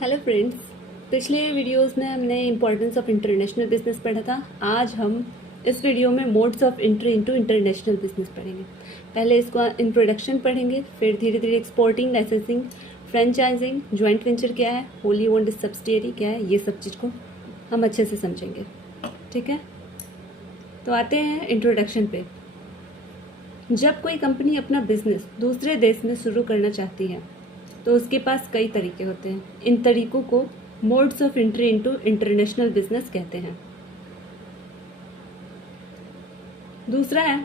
Hello friends. पिछले videos में हमने इम्पोर्टेंस ऑफ इंटरनेशनल बिजनेस पढ़ा था। आज हम इस वीडियो में modes of entry into international business पढ़ेंगे। पहले इसको इंट्रोडक्शन पढ़ेंगे, फिर धीरे धीरे exporting, licensing, franchising, joint venture क्या है, होली ओन्ड सब्सिडियरी क्या है, ये सब चीज़ को हम अच्छे से समझेंगे। ठीक है, तो आते हैं इंट्रोडक्शन पे। जब कोई कंपनी अपना बिजनेस दूसरे देश में शुरू करना चाहती है तो उसके पास कई तरीके होते हैं। इन तरीकों को modes of entry into international business कहते हैं। दूसरा है,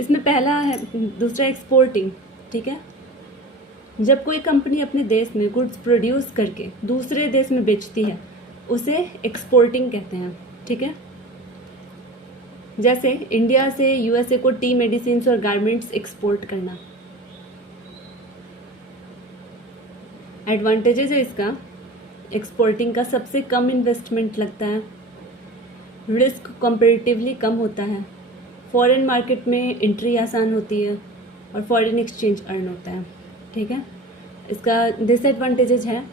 इसमें पहला है दूसरा एक्सपोर्टिंग। ठीक है, जब कोई कंपनी अपने देश में गुड्स प्रोड्यूस करके दूसरे देश में बेचती है उसे एक्सपोर्टिंग कहते हैं। ठीक है, जैसे इंडिया से यूएसए को टी, मेडिसिन और गारमेंट्स एक्सपोर्ट करना। एडवांटेजेस है इसका, एक्सपोर्टिंग का सबसे कम इन्वेस्टमेंट लगता है, रिस्क कंपैरेटिवली कम होता है, फॉरेन मार्केट में एंट्री आसान होती है और फॉरेन एक्सचेंज अर्न होता है। ठीक है, इसका डिसएडवांटेजेस है,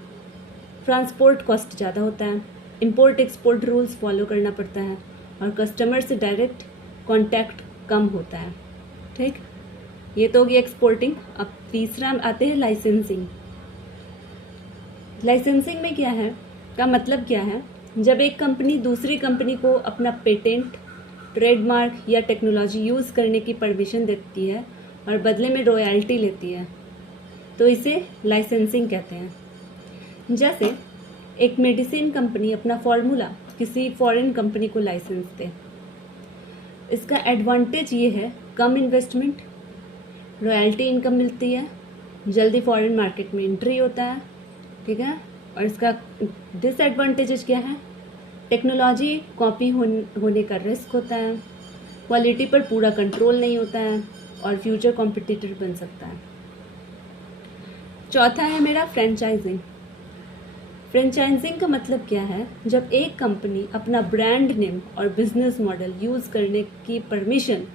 ट्रांसपोर्ट कॉस्ट ज़्यादा होता है, इंपोर्ट एक्सपोर्ट रूल्स फॉलो करना पड़ता है और कस्टमर से डायरेक्ट कांटेक्ट कम होता है। ठीक, ये तो होगी एक्सपोर्टिंग। अब तीसरा आते हैं लाइसेंसिंग। लाइसेंसिंग में क्या है का मतलब क्या है, जब एक कंपनी दूसरी कंपनी को अपना पेटेंट, ट्रेडमार्क या टेक्नोलॉजी यूज़ करने की परमिशन देती है और बदले में रॉयल्टी लेती है तो इसे लाइसेंसिंग कहते हैं। जैसे एक मेडिसिन कंपनी अपना फॉर्मूला किसी फॉरेन कंपनी को लाइसेंस दे। इसका एडवांटेज ये है, कम इन्वेस्टमेंट, रॉयल्टी इनकम मिलती है, जल्दी फॉरेन मार्केट में एंट्री होता है। ठीक है, और इसका डिसएडवांटेजेस क्या है, टेक्नोलॉजी कॉपी होने का रिस्क होता है, क्वालिटी पर पूरा कंट्रोल नहीं होता है और फ्यूचर कॉम्पिटिटर बन सकता है। चौथा है मेरा फ्रेंचाइजिंग। फ्रेंचाइजिंग का मतलब क्या है, जब एक कंपनी अपना ब्रांड नेम और बिजनेस मॉडल यूज़ करने की परमिशन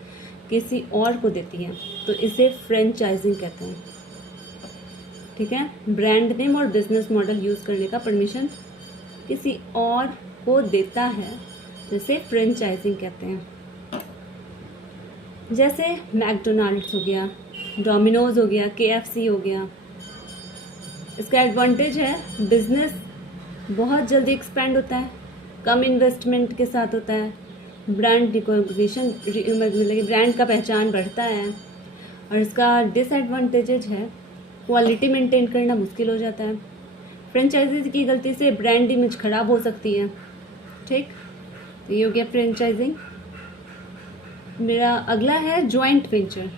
किसी और को देती है तो इसे फ्रेंचाइजिंग कहते हैं। ठीक है, ब्रांड नेम और बिजनेस मॉडल यूज़ करने का परमिशन किसी और को देता है तो इसे फ्रेंचाइजिंग कहते हैं। जैसे मैकडोनाल्ड्स हो गया, डोमिनोज हो गया, केएफसी हो गया। इसका एडवांटेज है, बिजनेस बहुत जल्दी एक्सपैंड होता है, कम इन्वेस्टमेंट के साथ होता है, ब्रांड रिकॉग्निशन मतलब ब्रांड का पहचान बढ़ता है। और इसका डिसएडवांटेजेज है, क्वालिटी मेंटेन करना मुश्किल हो जाता है, फ्रेंचाइजीज की गलती से ब्रांड इमेज खराब हो सकती है। ठीक, तो ये हो गया फ्रेंचाइजिंग। मेरा अगला है जॉइंट वेंचर।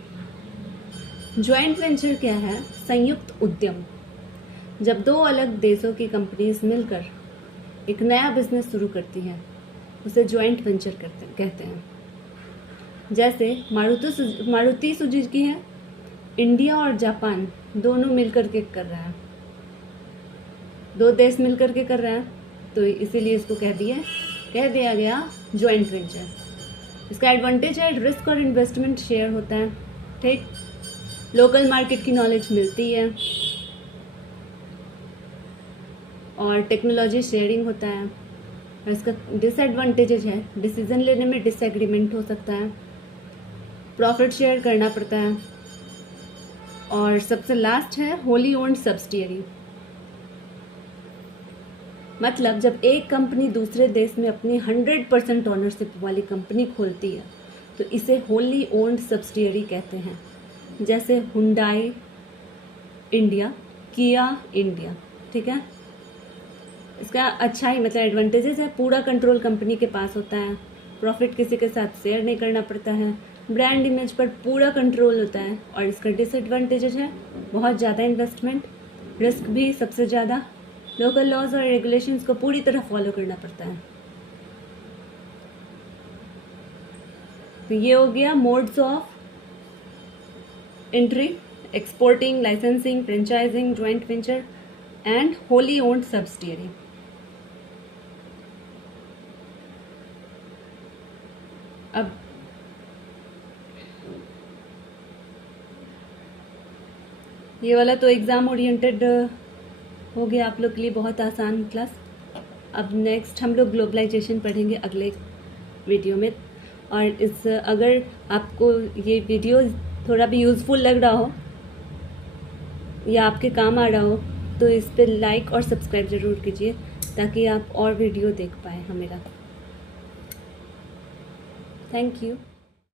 जॉइंट वेंचर क्या है, संयुक्त उद्यम। जब दो अलग देशों की कंपनीज मिलकर एक नया बिजनेस शुरू करती हैं उसे जॉइंट वेंचर कहते हैं। जैसे मारुति सुजुकी है, इंडिया और जापान दोनों मिलकर के कर रहा है, दो देश मिलकर के कर रहा है तो इसीलिए इसको कह दिया गया जॉइंट वेंचर। इसका एडवांटेज है, रिस्क और इन्वेस्टमेंट शेयर होता है। ठीक, लोकल मार्केट की नॉलेज मिलती है और टेक्नोलॉजी शेयरिंग होता है। और इसका डिसएडवांटेजेज है, डिसीजन लेने में डिसएग्रीमेंट हो सकता है, प्रॉफिट शेयर करना पड़ता है। और सबसे लास्ट है होली ओन्ड सब्सिडियरी। मतलब जब एक कंपनी दूसरे देश में अपनी 100% ओनरशिप वाली कंपनी खोलती है तो इसे होली ओन्ड सब्सिडियरी कहते हैं। जैसे हुंडई इंडिया, किया इंडिया। ठीक है, इसका अच्छा ही मतलब एडवांटेजेस है, पूरा कंट्रोल कंपनी के पास होता है, प्रॉफिट किसी के साथ शेयर नहीं करना पड़ता है, ब्रांड इमेज पर पूरा कंट्रोल होता है। और इसका डिसएडवांटेजेस है, बहुत ज़्यादा इन्वेस्टमेंट, रिस्क भी सबसे ज़्यादा, लोकल लॉज और रेगुलेशंस को पूरी तरह फॉलो करना पड़ता है। तो ये हो गया modes of entry, exporting, licensing, franchising, joint venture and wholly owned subsidiary. अब ये वाला तो एग्ज़ाम ओरिएंटेड हो गया आप लोग के लिए बहुत आसान क्लास। अब नेक्स्ट हम लोग ग्लोबलाइजेशन पढ़ेंगे अगले वीडियो में। और अगर आपको ये वीडियो थोड़ा भी यूज़फुल लग रहा हो या आपके काम आ रहा हो तो इस पर लाइक और सब्सक्राइब ज़रूर कीजिए ताकि आप और वीडियो देख पाएँ हमेरा। Thank you.